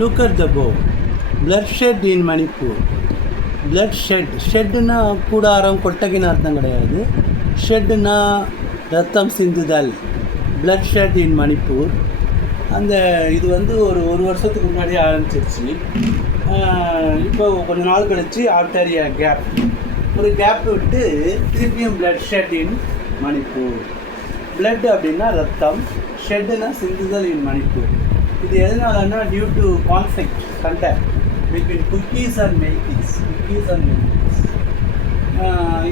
Look at the bow. Bloodshed in Manipur. Bloodshed. ஷெட்னா கூடாரம் கொட்டகைன்னு அர்த்தம் கிடையாது. ஷெட்னா ரத்தம் சிந்துதல். Bloodshed in Manipur. அந்த இது வந்து ஒரு வருஷத்துக்கு முன்னாடியே ஆரம்பிச்சிருச்சு. இப்போ கொஞ்ச நாள் கழிச்சு ஆஃப்டர் எ கேப் ஒரு கேப் விட்டு திருப்பியும் Bloodshed in மணிப்பூர். பிளட் அப்படின்னா ரத்தம், ஷெட்டுனா சிந்துதல் இன் மணிப்பூர். இது எதனாலன்னா due to conflict conduct between Kukis and Meiteis.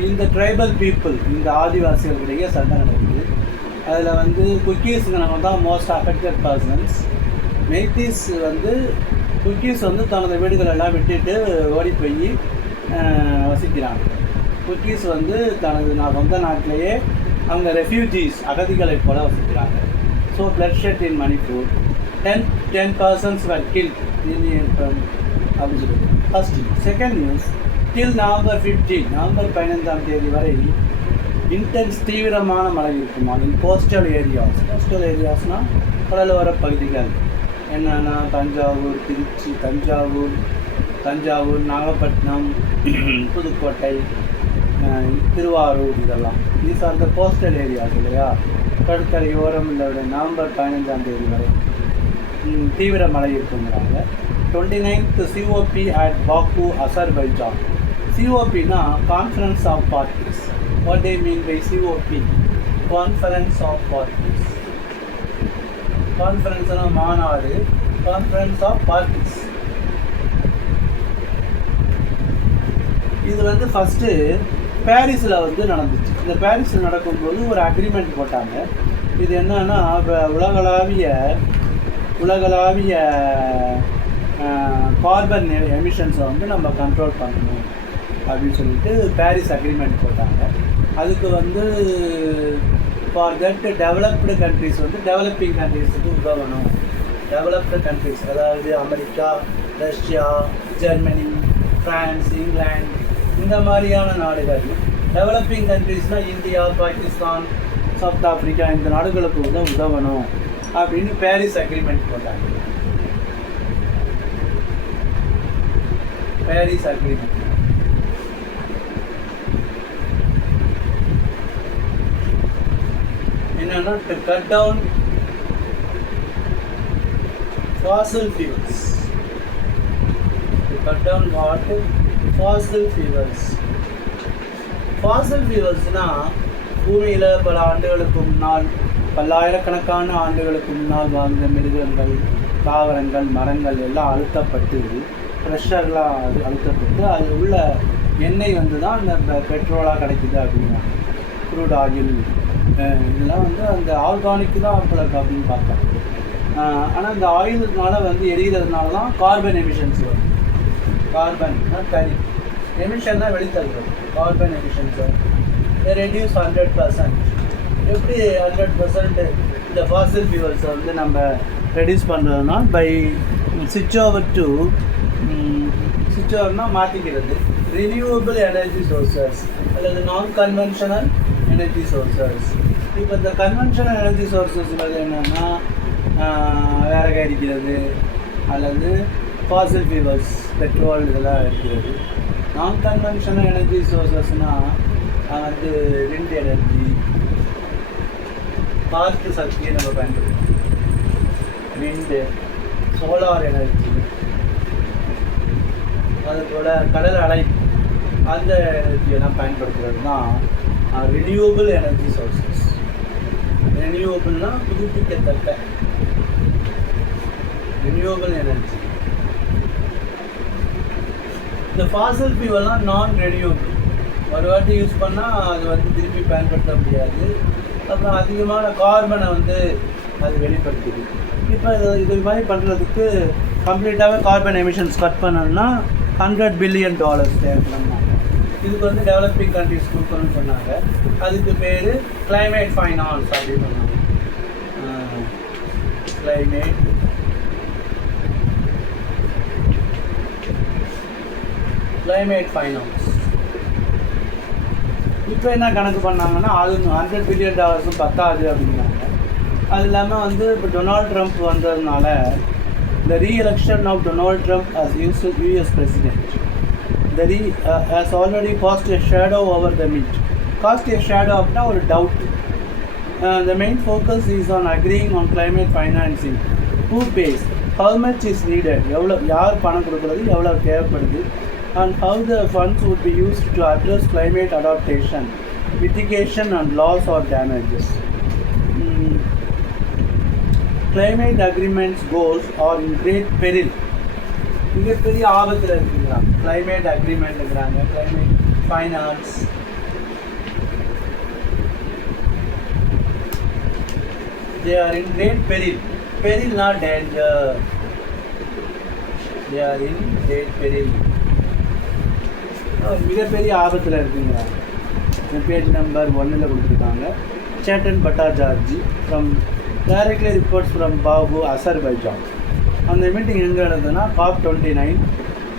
இந்த ட்ரைபல் பீப்புள், இந்த ஆதிவாசிகளுடைய சண்டை நடக்குது. அதில் வந்து குக்கீஸுங்கிறவங்க தான் மோஸ்ட் அஃபெக்டட் பர்சன்ஸ். மெய்தீஸ் குக்கீஸ் தனது வீடுகளெல்லாம் விட்டுட்டு ஓடி போய் வசிக்கிறாங்க. குக்கீஸ் தனது சொந்த நாட்டிலேயே அவங்க ரெஃப்யூஜிஸ், அகதிகளை போல வசிக்கிறாங்க. So Bloodshed in Manipur. 10 persons were killed அப்படின்னு சொல்லுது. First. Second news, till November 15ஆம் தேதி வரை இன்டென்ஸ் தீவிரமான மழை இருக்குமா இன் கோஸ்டல் ஏரியாஸ்னால் கடலோர பகுதிகள் என்னென்னா தஞ்சாவூர், திருச்சி, தஞ்சாவூர், நாகப்பட்டினம், புதுக்கோட்டை, திருவாரூர், இதெல்லாம் these are the coastal areas இல்லையா. கடற்கரை ஓரம் இல்லை. நவம்பர் 15ஆம் தேதி வரை தீவிர மழை இருக்குங்கிறாங்க. 29th COP at Baku, Azerbaijan. COPனா conference of parties. What they mean by COP? Conference of parties. கான்ஃபரன்ஸ்னா மாநாடு, கான்ஃபரன்ஸ் ஆஃப் பார்ட்டிஸ். இது ஃபஸ்ட்டு பாரிஸில் நடந்துச்சு. இந்த பாரிஸில் நடக்கும்போது ஒரு அக்ரிமெண்ட் போட்டாங்க. இது என்னன்னா உலகளாவிய கார்பன் எமிஷன்ஸை நம்ம கண்ட்ரோல் பண்ணணும் அப்படின்னு சொல்லிட்டு பாரிஸ் அக்ரிமெண்ட் போட்டாங்க. அதுக்கு for that developed countries developing கண்ட்ரிஸுக்கு உதவணும். டெவலப்டு கண்ட்ரிஸ் அதாவது America, Russia, Germany, France, England, இந்த மாதிரியான நாடுகள். டெவலப்பிங் கண்ட்ரிஸ்னால் இந்தியா, பாகிஸ்தான், சவுத் ஆஃப்ரிக்கா, இந்த நாடுகளுக்கு உதவணும் அப்படின்னு பாரிஸ் அக்ரிமெண்ட் போட்டாங்க. பாரிஸ் அக்ரிமெண்ட் என்னன்னா to cut down fossil fuels. To cut down what? Fossil fuels. Fossil fuelsனா பூமியில் பல ஆண்டுகளுக்கு முன்னால், பல்லாயிரக்கணக்கான ஆண்டுகளுக்கு முன்னால் வாழ்ந்த மிருகங்கள், தாவரங்கள், மரங்கள் எல்லாம் அழுத்தப்பட்டு, ப்ரெஷர்லாம் அழுத்தப்பட்டு அது உள்ள எண்ணெய் தான் இந்த பெட்ரோலாக கிடைக்குது அப்படின்னா, க்ரூட் ஆயில், இதெல்லாம் அந்த ஆர்கானிக் தான் அப்பளுக்கு அப்படின்னு பார்த்தோம். ஆனால் இந்த ஆயில்னால எரிகிறதுனால தான் கார்பன் எமிஷன்ஸ் வரும். கார்பன்னா கரி, எமிஷன் தான் வெளித்தள்ளுறது. Carbon emissions reduce 100%. எப்படி 100% இந்த ஃபாசில் ஃபியூவல்ஸை நம்ம ரெடியூஸ் பண்ணுறதுனா பை ஸ்விட்ச் ஓவர்னால் மாற்றிக்கிறது ரினியூவபிள் எனர்ஜி சோர்சஸ் அல்லது நான் கன்வென்ஷனல் எனர்ஜி சோர்சஸ். இப்போ இந்த கன்வென்ஷனல் எனர்ஜி சோர்சஸ் என்னென்னா விறகு எரிக்கிறது அல்லது ஃபாசில் ஃபியூவல்ஸ், பெட்ரோல், இதெல்லாம் இருக்கிறது. நான் கன்வென்ஷனல் எனர்ஜி சோர்சஸ்னால் விண்ட் எனர்ஜி, காற்று சக்தியை நம்ம பயன்படுத்தணும். விண்டு, சோலார் எனர்ஜி, அதுபோல் கடல் அலை, அந்த எனர்ஜியெல்லாம் பயன்படுத்துகிறது தான் ரினியூவபிள் எனர்ஜி சோர்சஸ். ரினியூவபிள்னால் புதுப்பிக்கத்தக்க ரினியூவபிள் எனர்ஜி. இந்த ஃபாசில் ஃபியூவல்லாம் நான் ரெனியூவபிள். ஒரு வாட்டி யூஸ் பண்ணால் அது திருப்பி பயன்படுத்த முடியாது. அப்புறம் அதிகமான கார்பனை அது வெளிப்படுத்துது. இப்போ இது மாதிரி பண்ணுறதுக்கு கம்ப்ளீட்டாகவே கார்பன் எமிஷன்ஸ் கட் பண்ணணும்னா $100 பில்லியன் தேவைப்படணும். இதுக்கு டெவலப்பிங் கண்ட்ரிஸ் கொடுக்கணும்னு சொன்னாங்க. அதுக்கு பேர் கிளைமேட் ஃபைனான்ஸ் அப்படின்னு சொன்னாங்க. Climate finance. இப்போ என்ன கணக்கு பண்ணாங்கன்னா அது $100 பில்லியன் பத்தாது அப்படின்னாங்க. அது இல்லாமல் இப்போ டொனால்ட் ட்ரம்ப் வந்ததுனால the re-election of Donald Trump as US President. Has already cast a shadow over the mint. Cast a shadow of now or doubt. The main focus is on agreeing on climate financing. Who pays? How much is needed? யார் பணம் கொடுக்குறது, எவ்வளவு தேவைப்படுது, and how the funds would be used to address climate adaptation, mitigation and loss or damages. Climate agreements goals are in great peril. மிகப்பெரிய ஆபத்தில் இருக்குங்கிறாங்க. Climate அக்ரிமெண்ட்டுங்கிறாங்க, climate finance. They are in great peril. Peril not danger. They are in great peril. மிகப்பெரிய ஆபத்தில் இருக்குங்கிறாங்க. Page number 1 கொடுத்துருக்காங்க. Chetan Bhattacharjee from directly reports from Baku, Azerbaijan. அந்த meeting எங்கே நடந்ததுன்னா COP29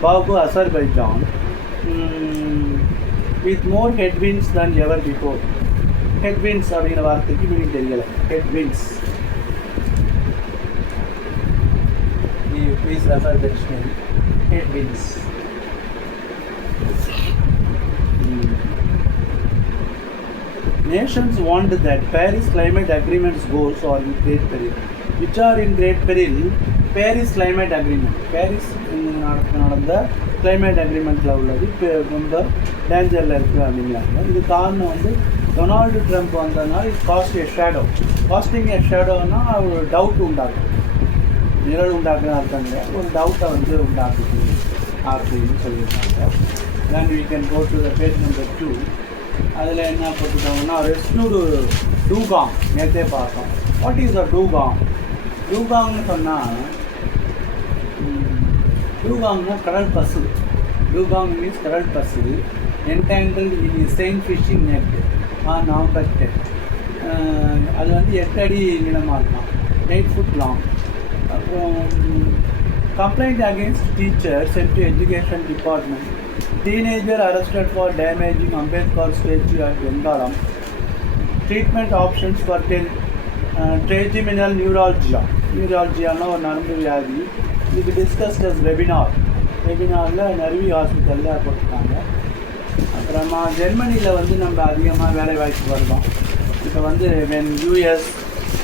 Baku, Azerbaijan, with more headwinds than ever before. Headwinds அப்படிங்கிற வார்த்தைக்கு meaning தெரியலை. Headwinds. Please refer the dictionary. Headwinds. Nations want that Paris climate agreement's goals are in great peril. Which are in great peril? Paris climate agreement. Paris நடந்த climate agreementல உள்ளது ரொம்ப டேஞ்சரில் இருக்குது அப்படிங்கிறாங்க. இது காரணம் வந்து டொனால்டு ட்ரம்ப் வந்ததுனால இது காஸ்ட் ஏ ஷேடோ. காஸ்டிங் ஏ ஷேடோன்னா ஒரு டவுட் உண்டாக்கும். நிழல் உண்டாக்குன்னு அர்த்தம் கிடையாது, ஒரு டவுட்டை வந்து உண்டாக்குது அப்படின்னு சொல்லியிருக்காங்க. Then we can go to the page number 2. அதில் என்ன போட்டுட்டோம்னா ரெஸ்க்யூடு டூகாங் நேற்றே பார்த்தோம். What is a டூகாங்? டூகாங்னு சொன்னால் டூகாங்னா கடல் பசு. டூகாங் மீன்ஸ் கடல் பசு. என்டாங்கிள் இன் செயின் ஃபிஷிங் நெட் நான் கட்டு. அது வந்து 8 அடி நீளமாக இருக்கான், 8 foot லாங். அப்புறம் complaint against teacher sent to education department. Teenager arrested for damaging Ambedkar statue at Bengalam. Treatment options for trigeminal neuralgia. Neuralgia ஒரு நரம்பு வியாதி. இதுக்கு டிஸ்கஸ்ட் அஸ் வெபினார். வெபினாரில் நர்வி ஹாஸ்பிட்டலில் போட்டுருக்காங்க. அப்புறமா ஜெர்மனியில் வந்து நம்ம அதிகமாக வேலை வாய்ப்பு வருவோம். இப்போ வந்து வென் யூஎஸ்,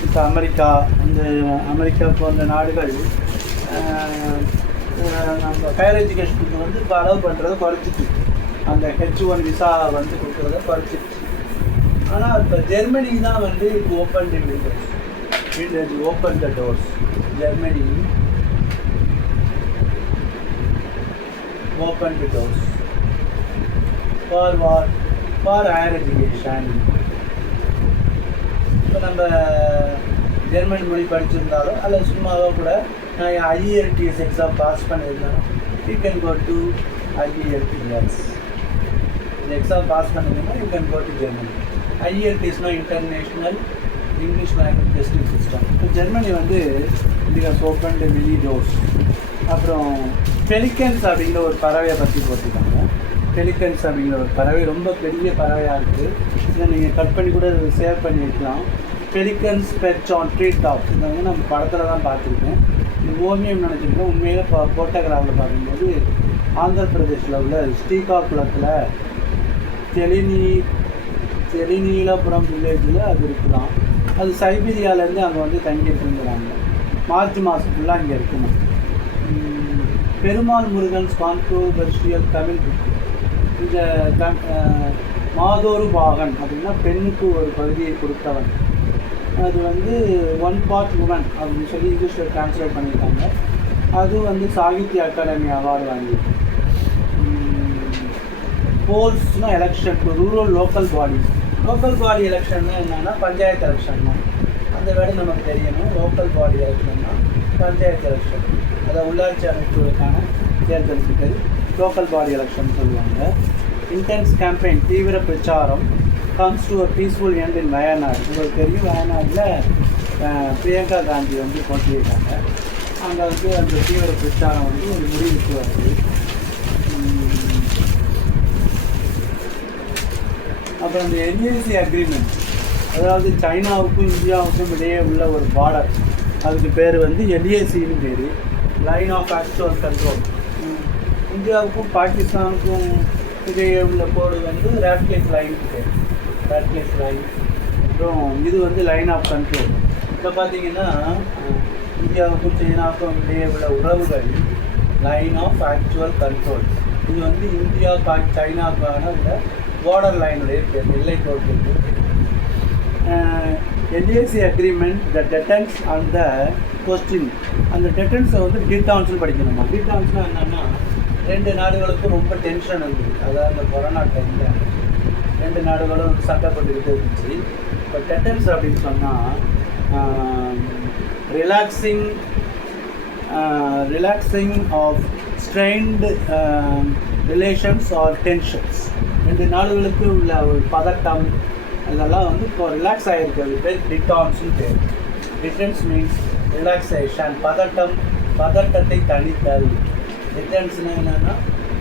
இப்போ அமெரிக்கா, அந்த அமெரிக்கா போன்ற நாடுகள் நம்ம ஹையர் எஜுகேஷனுக்கு வந்து இப்போ அலோவ் பண்ணுறதை குறைச்சிட்டு, அந்த H1 விசா வந்து கொடுக்குறத குறைச்சிட்டு. ஆனால் இப்போ ஜெர்மனி தான் வந்து இப்போ open the doors. Germany open the doors for higher education. இப்போ நம்ம ஜெர்மன் மொழி படிச்சிருந்தாலும் அல்லது சும்மாவோ கூட நான் IELTS எக்ஸாம் பாஸ் பண்ணியிருந்தேன், you can go to IELTS. இந்த எக்ஸாம் பாஸ் பண்ணிங்கன்னா you can go to Germany. IELTSனா international English language testing system. இப்போ ஜெர்மனி வந்து it has open the many doors. அப்புறம் பெலிக்கன்ஸ் அப்படிங்கிற ஒரு பறவையை பற்றி போட்டிருக்காங்க. பெலிக்கன்ஸ் அப்படிங்கிற ஒரு பறவை ரொம்ப பெரிய பறவையாக இருக்குது. இதை நீங்கள் கட் பண்ணி கூட சேவ் பண்ணி வைக்கலாம். Pelicans perch on tree top. இதை வந்து நம்ம படத்தில் தான் பார்த்துருக்கேன். இது ஓவியம் நினச்சிருக்கோம். உண்மையில் ஃபோட்டோகிராஃபில் பார்க்கும்போது ஆந்திர பிரதேஷில் உள்ள ஸ்ரீகாகுளத்தில் தெளிநீலபுரம் வில்லேஜில் அது இருக்குதான். அது சைபீரியாவிலேருந்து அங்கே வந்து தங்கியிருக்குங்கிறாங்க. மார்ச் மாதம் ஃபுல்லாக அங்கே இருக்கணும். பெருமாள் முருகன்ஸ் கான்ட்ரோவர்ஷியல் தமிழ். இந்த மாதோரு பாகன் அப்படின்னா பெண்ணுக்கு ஒரு பகுதியை கொடுத்தவன். அது வந்து 1 part woman அப்படின்னு சொல்லி இங்கிலீஷில் ட்ரான்ஸ்லேட் பண்ணியிருக்காங்க. அது வந்து சாகித்ய அகாடமி அவார்டு வாங்கியிருக்கு. போல்ஸ்னால் election to rural local body. Local body எலெக்ஷன்னா என்னென்னா பஞ்சாயத்து எலெக்ஷன் தான். அந்த வேலை நமக்கு தெரியணும். லோக்கல் பாடி எலெக்ஷன்னா பஞ்சாயத்து எலெக்ஷன், அதை உள்ளாட்சி அமைப்புகளுக்கான தேர்தலுக்கு பேர் லோக்கல் பாடி எலெக்ஷன் சொல்லுவாங்க. இன்டென்ஸ் கேம்பெயின், தீவிர பிரச்சாரம். Comes to a peaceful end in Wayanad. உங்களுக்கு தெரியும், வயநாட்டில் பிரியங்கா காந்தி வந்து போட்டியிருக்காங்க. அங்கே வந்து அந்த தீவிர பிரச்சாரம் வந்து ஒரு முடிவுக்கு வருது. அப்புறம் அந்த NAC அக்ரிமெண்ட், அதாவது சைனாவுக்கும் இந்தியாவுக்கும் இடையே உள்ள ஒரு பார்டர், அதுக்கு பேர் வந்து NACன்னு பேர். Line of actual control. இந்தியாவுக்கும் பாகிஸ்தானுக்கும் இடையே உள்ள கோடு வந்து ரேட்க்ளிஃப் லைன் பேர், ரேட்க்ளிஃப் லைன். அப்புறம் இது வந்து லைன் ஆஃப் கண்ட்ரோல். இப்போ பார்த்தீங்கன்னா இந்தியாவுக்கும் சைனாவுக்கும் இடையே உள்ள உறவுகள் லைன் ஆஃப் ஆக்சுவல் கண்ட்ரோல். இது வந்து இந்தியா சைனாவுக்கான உள்ள பார்டர் லைனுடைய பேர், எல்லை கோடு. எல்ஏசி அக்ரிமெண்ட் த டெட்டன்ஸ் அந்த கொஸ்டின், அந்த டெட்டன்ஸை வந்து டிடான்ஸ்னு படிக்கணுமா. டிடான்ஸ்னால் என்னென்னா, 2 நாடுகளுக்கும் ரொம்ப டென்ஷன் இருந்தது. அதாவது அந்த கொரோனா டைமில் 2 நாடுகளும் சட்டப்பட்டுக்கிட்டு இருந்துச்சு. இப்போ டெட்டன்ஸ் அப்படின்னு சொன்னால் relaxing of strained relations or tensions. 2 நாடுகளுக்கு உள்ள ஒரு பதட்டம் அதெல்லாம் வந்து இப்போ ரிலாக்ஸ் ஆகிருக்கிறது பேர் டிடான்ஸ்னு பேர். டிடன்ஸ் மீன்ஸ் ரிலாக்ஸேஷன், பதட்டத்தை தணித்தல். டிடன்ஸ்னு என்னென்னா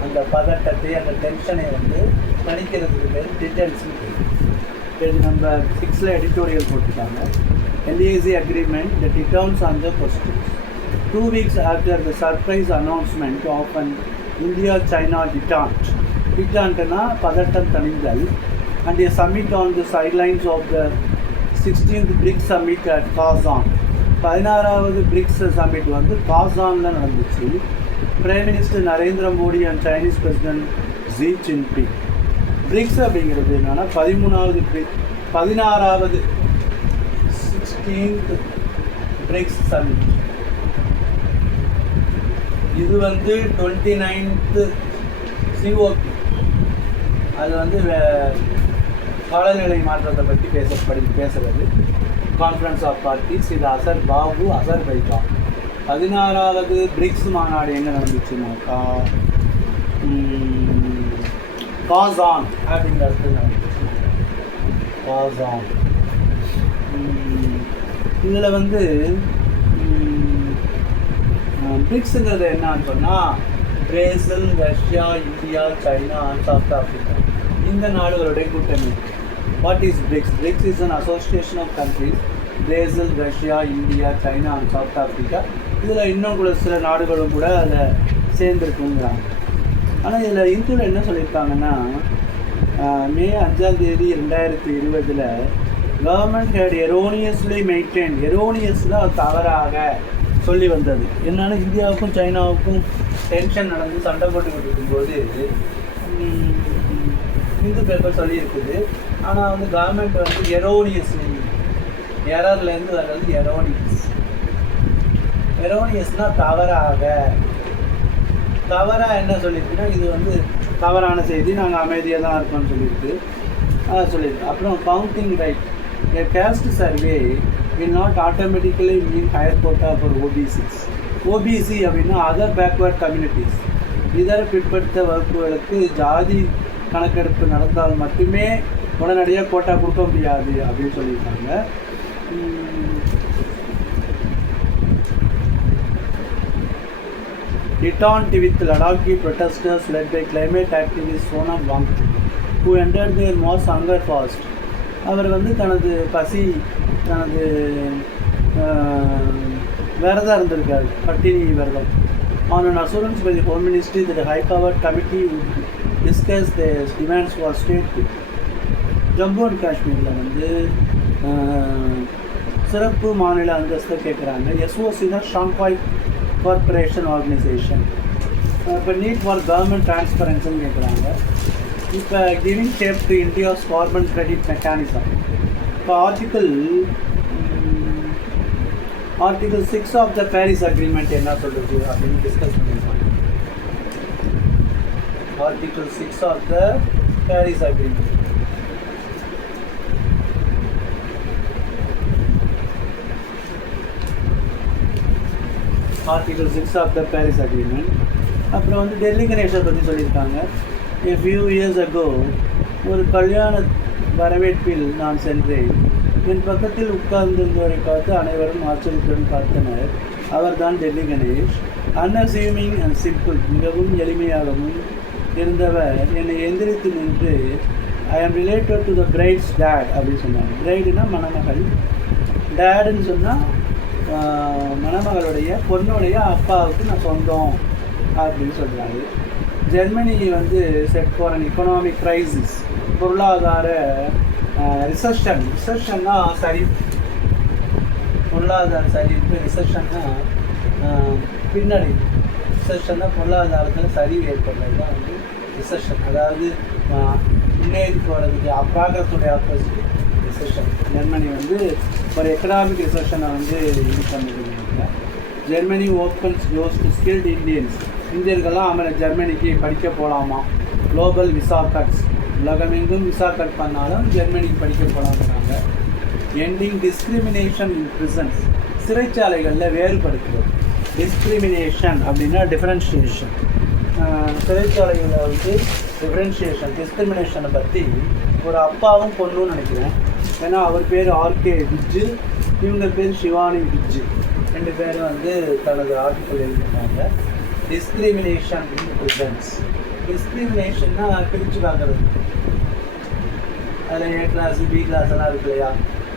அந்த பதட்டத்தை, அந்த டென்ஷனை வந்து தணிக்கிறதுக்கு பேர் டிடன்ஸ்னு பேர். பேஜ் நம்பர் 6 எடிட்டோரியல் போட்டுட்டாங்க. LAC agreement the detente on the questions. 2 weeks after the surprise announcement of an India-China detente. Detente-na பதட்டம் தணிந்தல். And a summit on the sidelines of the 16th BRICS summit at Kazan. 16வது BRICS summit வந்து காசானில் நடந்துச்சு. Prime minister Narendra Modi and Chinese president Xi Jinping. BRICS அப்படிங்கிறது என்னென்னா 16வது 16th BRICS summit. இது வந்து 29th COP. அது வந்து காலநிலை மாற்றத்தை பற்றி பேசுகிறது. Conference of parties. இது அசர்பைஜான். 16வது பிரிக்ஸ் மாநாடு எங்கே நடந்துச்சுனாக்கா காசான் அப்படிங்கிற இடத்துல நடந்துச்சு. காசான். இதில் வந்து பிரிக்ஸுங்கிறது என்னன்னு சொன்னால் Brazil, Russia, India, China and South Africa, இந்த நாடுகளுடைய கூட்டணி. What is BRICS? BRICS is an association of countries. Brazil, Russia, India, China and South Africa. இதில் இன்னும் கூட சில நாடுகளும் கூட அதில் சேர்ந்துருக்குங்கிறாங்க. ஆனால் இதில் இந்தியாவில் என்ன சொல்லியிருக்காங்கன்னா, மே 5 2020 கவர்மெண்ட் ஹேட் எரோனியஸ்லி மெயின்டைன், எரோனியஸ்லாம் தவறாக சொல்லி வந்தது. என்னென்னா இந்தியாவுக்கும் சைனாவுக்கும் டென்ஷன் நடந்து சண்டை போட்டுக்கிட்டு இருக்கும்போது இந்து பேப்பர் சொல்லியிருக்குது. ஆனால் வந்து கவர்மெண்ட் வந்து எரோனியஸ்லி, எரர்லேருந்து வர்றது எரோனியஸ்னால் தவறாக என்ன சொல்லியிருக்குன்னா, இது வந்து தவறான செய்தி, நாங்கள் அமைதியாக தான் இருக்கோம்னு சொல்லியிருக்கு. சொல்லியிருக்கு. அப்புறம் counting right. A caste survey will not automatically mean higher quota for OBCs. OBC அப்படின்னா அதர் பேக்வர்ட் கம்யூனிட்டிஸ், இதர பிற்படுத்த வகுப்புகளுக்கு ஜாதி கணக்கெடுப்பு நடந்தால் மட்டுமே உடனடியாக கோட்டா கொடுக்க முடியாது அப்படின்னு சொல்லியிருக்காங்க. Detente with Ladakhi protesters led by climate activist Sonam Wangchuk, who entered their mass hunger fast. அவர் வந்து தனது விரதம் இருந்திருக்காரு, பட்டினி விரதம். On an assurance by the Home Ministry that the High Power Committee would discuss their demands for statehood. Jammu and காஷ்மீரில் வந்து சிறப்பு மாநில அந்தஸ்தை கேட்குறாங்க. எஸ்ஓசினா ஷாங்காய் கோஆப்ரேஷன் ஆர்கனைசேஷன். இப்போ நீட் ஃபார் கவர்மெண்ட் டிரான்ஸ்பரன்சின்னு கேட்குறாங்க. இப்போ giving shape to India's carbon credit mechanism. இப்போ article 6 of the Paris agreement என்ன சொல்லுது அப்படின்னு டிஸ்கஸ் பண்ணியிருக்காங்க. Article 6 of the Paris agreement. Article 6 of the Paris agreement. அப்புறம் வந்து டெல்லி கணேஷை பற்றி சொல்லியிருக்காங்க. A few years ago ஒரு கல்யாண வரவேற்பில் நான் சென்றேன். என் பக்கத்தில் உட்கார்ந்திருந்தவரை பார்த்து அனைவரும் ஆச்சரியத்துடன் பார்த்தனர். அவர் தான் டெல்லி கணேஷ். அன்அசியூமிங் அண்ட் சிம்பிள், மிகவும் எளிமையாகவும் இருந்தவர் என்னை எந்திரித்து நின்று ஐ ஆம் related to the brides date அப்படின்னு சொன்னாங்க. பிரைடுனா மணமகள், டேடுன்னு சொன்னால் மணமகளுடைய பொண்ணுடைய அப்பாவுக்கு நான் சொந்தம் அப்படின்னு சொல்கிறாரு. ஜெர்மனி வந்து set for an economic crisis, பொருளாதார ரிசெஷன்னா சரிவு, பொருளாதார சரிவுக்கு ரிசெஷன்னா பின்னடைவு. ரிசெஷன்னா பொருளாதாரத்தில் சரிவு ஏற்படுறது தான் வந்து ரிசெஷன். அதாவது முன்னேறி போகிறதுக்கு ப்ராக்ரஸுடைய ஆப்போசிட் ரிசெஷன். ஜெர்மனி வந்து ஒரு எக்கனாமிக் ரிசெஷனை வந்து இது பண்ணிருக்காங்க. Germany opens doors to skilled Indians. இந்தியர்கள்லாம் ஜெர்மனிக்கு படிக்க போகலாமா. குளோபல் விசா கட்ஸ், உலகமெங்கும் விசா கட் பண்ணாலும் ஜெர்மனிக்கு படிக்க போகலாங்கிறாங்க. எண்டிங் டிஸ்கிரிமினேஷன் இன் பிரிசன்ஸ், சிறைச்சாலைகளில் வேறுபடுத்துவது. டிஸ்கிரிமினேஷன் அப்படின்னா டிஃப்ரென்ஷியேஷன். சிறைச்சாலைகளில் வந்து டிஃப்ரென்ஷியேஷன், டிஸ்கிரிமினேஷனை பற்றி ஒரு அப்பாவும் பொண்ணுன்னு நினைக்கிறேன். ஏன்னா அவர் பேர் ஆர்கே விஜ்ஜு, இவங்க பேர் சிவானி விஜ்ஜு. 2 பேரும் வந்து தனது ஆர்டிக்கல் எழுதியிருக்காங்க. Discrimination in prisons. டிஸ்கிரிமினேஷன்னா பிரித்து பார்க்குறது. அதில் A கிளாஸ் B கிளாஸ் எல்லாம் இருக்கு இல்லையா,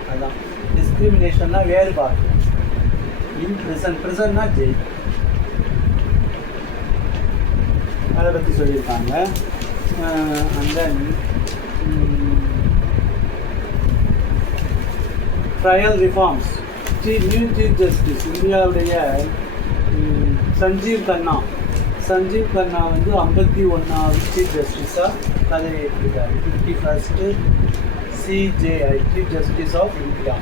அதுதான் டிஸ்கிரிமினேஷன்னா வேறுபாடு. இன் பிரிசன், பிரிசன்னா ஜெயில், அதை பற்றி சொல்லியிருக்காங்க. And then trial reforms. New chief justice இந்தியாவுடைய சஞ்சீவ் கண்ணா வந்து 51வது சீஃப் ஜஸ்டிஸாக பதவியேற்றிருக்காரு. 51st CJI, chief justice of India.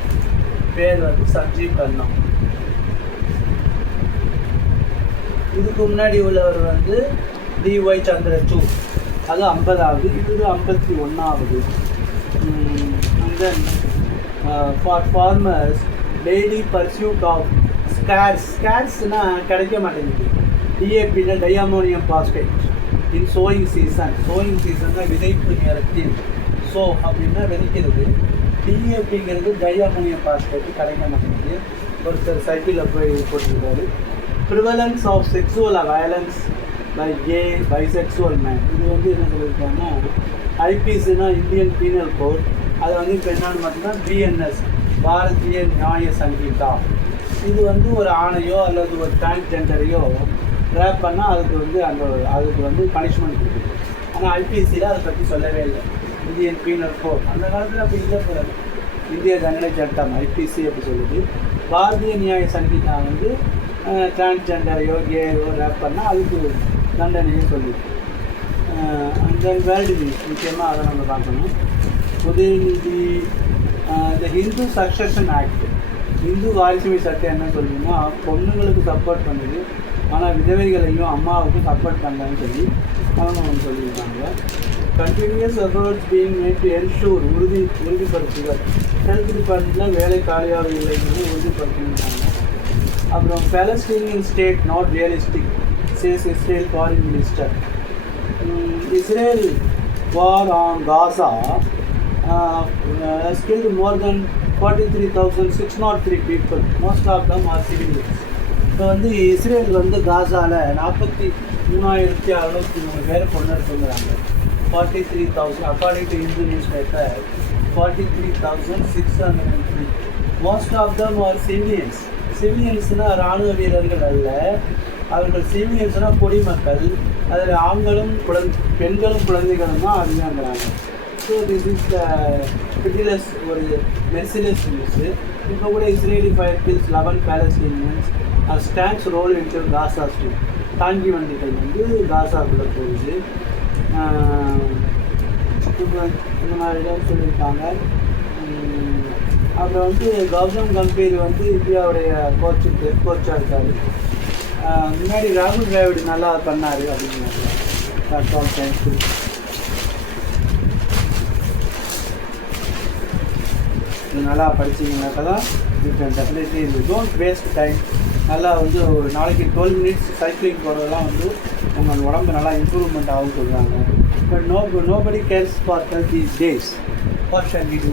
பேர் வந்து சஞ்சீவ் கண்ணா. இதுக்கு முன்னாடி உள்ளவர் வந்து DY சந்திரசூட், அது 50வது, இது 51வது. And then for farmers daily pursuit of ஸ்கேர்ஸ்னால் கிடைக்க மாட்டேங்குது. டிஏபின்னா diammonium phosphate in sowing season. Sowing season தான் விதைப்பு நேரத்தில். ஸோ அப்படின்னா விதைக்கிறது. டிஏபிங்கிறது டைஅமோனியம் பாஸ்பேட் கிடைக்க மாட்டேங்குது. ஒருத்தர் சைக்கிளில் போய் போட்டிருக்காரு. Prevalence of sexual violence by gay bisexual man. இது வந்து என்ன சொல்லியிருக்காங்கன்னா ஐபிசினா இந்தியன் பீனல் கோட், அது வந்து இப்போ என்னன்னு பார்த்தீங்கன்னா BNS பாரதிய நியாய சங்கீதா. இது வந்து ஒரு ஆணையோ அல்லது ஒரு டிரான்ஸ்ஜெண்டரையோ ரேப் பண்ணால் அதுக்கு வந்து பனிஷ்மெண்ட் கொடுக்குது. ஆனால் ஐபிசியில் அதை பற்றி சொல்லவே இல்லை. இந்தியன் பீனல் கோட் அந்த காலத்தில் அப்படி இல்லை. இந்திய தண்டனை சட்டம் ஐபிசி அப்படி சொல்லுது. பாரதிய நியாய சங்கீதா வந்து டிரான்ஸ்ஜெண்டரையோ கேயோ ரேப் பண்ணால் அதுக்கு தண்டனையும் சொல்லுது. அண்ட் தென் வேர்ல்டு நியூஸ் முக்கியமாக அதை நம்ம பார்க்கணும். உதயநிதி இந்த ஹிந்து சக்சஷன் ஆக்ட், இந்து வாரிசுரிமை சட்டம் என்ன சொல்லுதுன்னா பொண்ணுங்களுக்கு சப்போர்ட் பண்ணுது, ஆனால் விதவைகளையும் அம்மாவுக்கும் சப்போர்ட் பண்ணலான்னு சொல்லி அவங்க சொல்லியிருக்காங்க. Continuous efforts being made to ensure, உறுதிப்படுத்துதல். ஹெல்த் டிபார்ட்மெண்ட்டில் வேலை காலியாக இல்லைங்கிறது உறுதிப்படுத்தியிருக்காங்க. அப்புறம் Palestinian state not realistic says Israel foreign minister. Israel war on Gaza has killed more than 43,603 people. Most of them are civilians. இப்போ வந்து இஸ்ரேல் வந்து காசாவில் 43,663 பேர் கொண்டு இருக்குங்கிறாங்க. 43,000 according to Hindu newspaper. 43,603. Most of them are civilians. சிவிலியன்ஸ்னால் இராணுவ வீரர்கள் அல்ல, அவர்கள் சிவிலியன்ஸ்னால் குடிமக்கள். அதில் ஆண்களும் பெண்களும் குழந்தைகளும் தான் அதிகங்கிறாங்க. So this is the pitiless ஒரு மெர்சிலஸ் நியூஸு. இப்போ கூட Israeli fire kills 11 Palestinians as tanks roll into Gaza Street. தாங்கி வண்டிகள் வந்து காசாக்குள்ளே போகுது. இந்த மாதிரிலாம் சொல்லியிருக்காங்க. அப்புறம் வந்து கௌதம் கம்பீர் வந்து இந்தியாவுடைய கோச்சாக இருக்கார். முன்னாடி ராகுல் டிராவிட் நல்லா பண்ணார் அப்படிங்கிறாங்க. தேங்க்யூ. நல்லா படிச்சிங்கனாக்கா தான் you can definitely don't waste time. நல்லா வந்து ஒரு நாளைக்கு 12 minutes சைக்கிளிங் போகிறதெல்லாம் வந்து உங்கள் உடம்பு நல்லா இம்ப்ரூவ்மெண்ட் ஆகும் சொல்கிறாங்க. But nobody cares for 30 days. What shall we two?